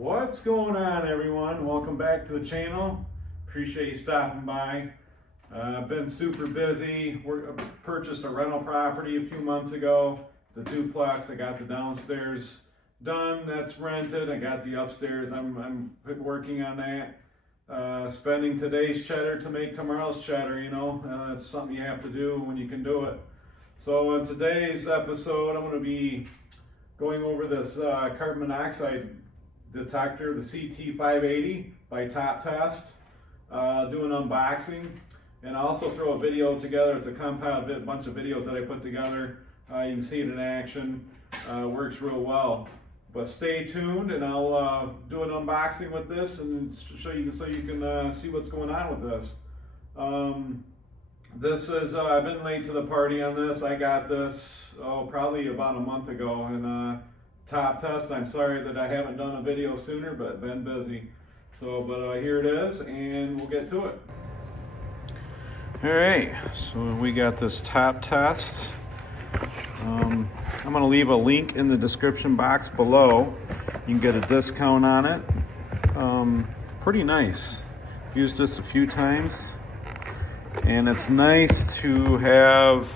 What's going on, everyone? Welcome back to the channel. Appreciate you stopping by. I've been super busy. Purchased a rental property a few months ago. It's a duplex. I got the downstairs done. That's rented. I got the upstairs. I'm working on that. Spending today's cheddar to make tomorrow's cheddar. You know, that's something you have to do when you can do it. So in today's episode, I'm going to be going over this carbon monoxide detector, the CT-580 by Top Test, do an unboxing, and I'll also throw a video together. It's a compiled bunch of videos that I put together. You can see it in action. Works real well. But stay tuned, and I'll do an unboxing with this and show you so you can see what's going on with this. This is I've been late to the party on this. I got this probably about a month ago, and Top Test. I'm sorry that I haven't done a video sooner, but been busy. So, but here it is, and we'll get to it. All right, so we got this Top Test. I'm going to leave a link in the description box below. You can get a discount on it. Pretty nice. Used this a few times, and it's nice to have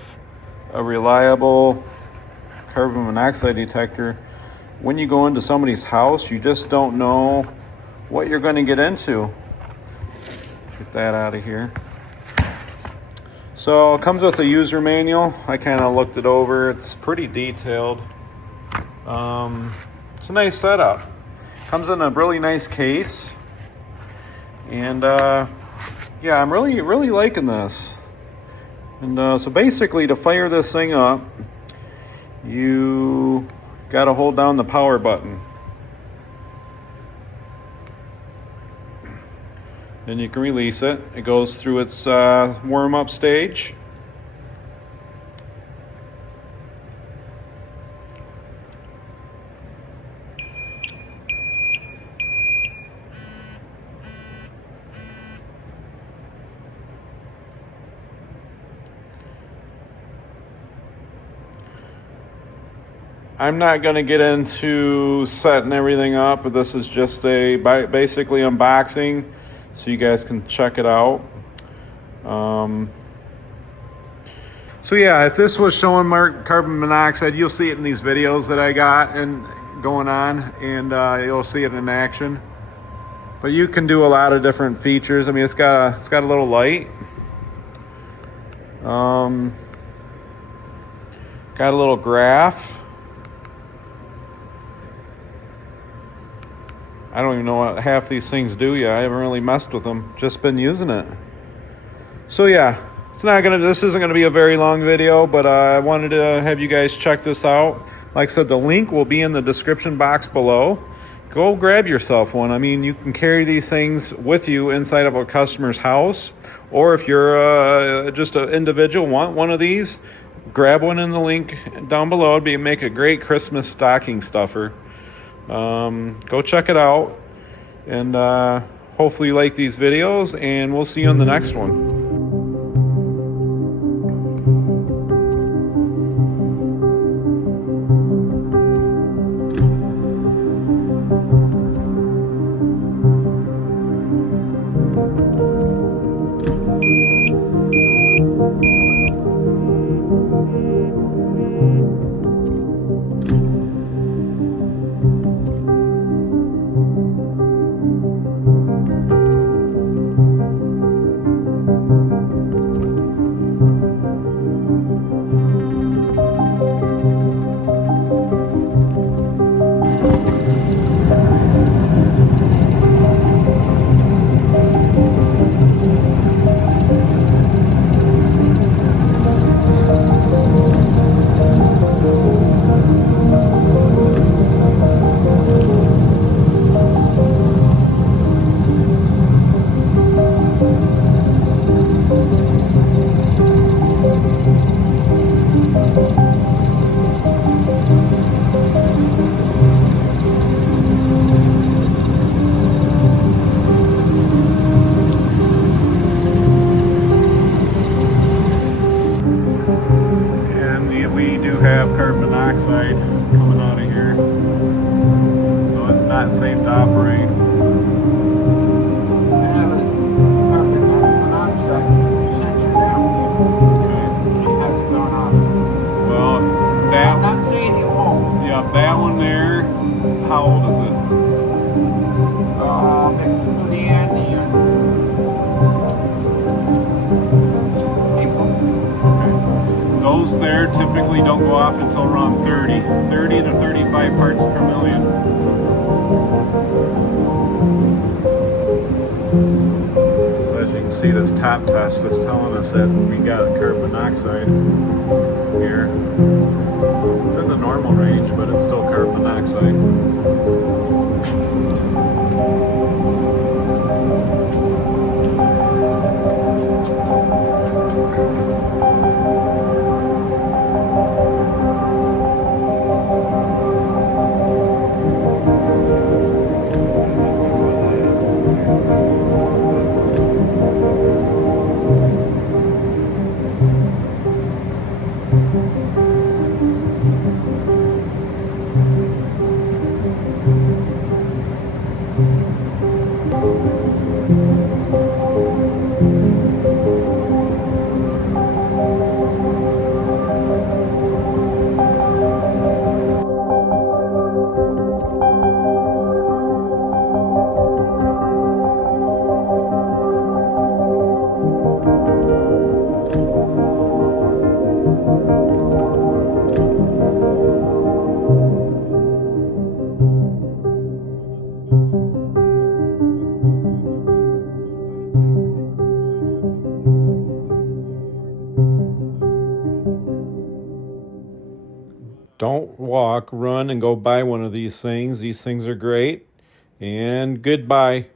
a reliable carbon monoxide detector. When you go into somebody's house, you just don't know what you're going to get into. Get that out of here. So it comes with a user manual. I kind of looked it over. It's pretty detailed. It's a nice setup. Comes in a really nice case. And yeah, I'm really liking this. And so basically, to fire this thing up, you got to hold down the power button. Then you can release it. It goes through its warm-up stage. I'm not going to get into setting everything up, but this is just a basically unboxing so you guys can check it out. So yeah, if this was showing carbon monoxide, you'll see it in these videos that I got and going on, and you'll see it in action. But you can do a lot of different features. I mean, it's got a little light. Got a little graph. I don't even know what half these things do yet. I haven't really messed with them. Just been using it. So yeah, this isn't gonna be a very long video, but I wanted to have you guys check this out. Like I said, the link will be in the description box below. Go grab yourself one. I mean, you can carry these things with you inside of a customer's house, or if you're just an individual, want one of these, grab one in the link down below. It'd make a great Christmas stocking stuffer. Go check it out, and hopefully you like these videos, and we'll see you on the next one. rate. I have a carbon monoxide sensor down here. Okay. And it hasn't gone off. Well, I'm not saying it won't. yeah, that one there, how old is it? Been through the end of April. Okay. Those there typically don't go off until around 30 to 35 parts per million. So as you can see, this top test is telling us that we got carbon monoxide here. It's in the normal range, but it's still carbon monoxide. Don't walk, run, and go buy one of these things. These things are great. And goodbye.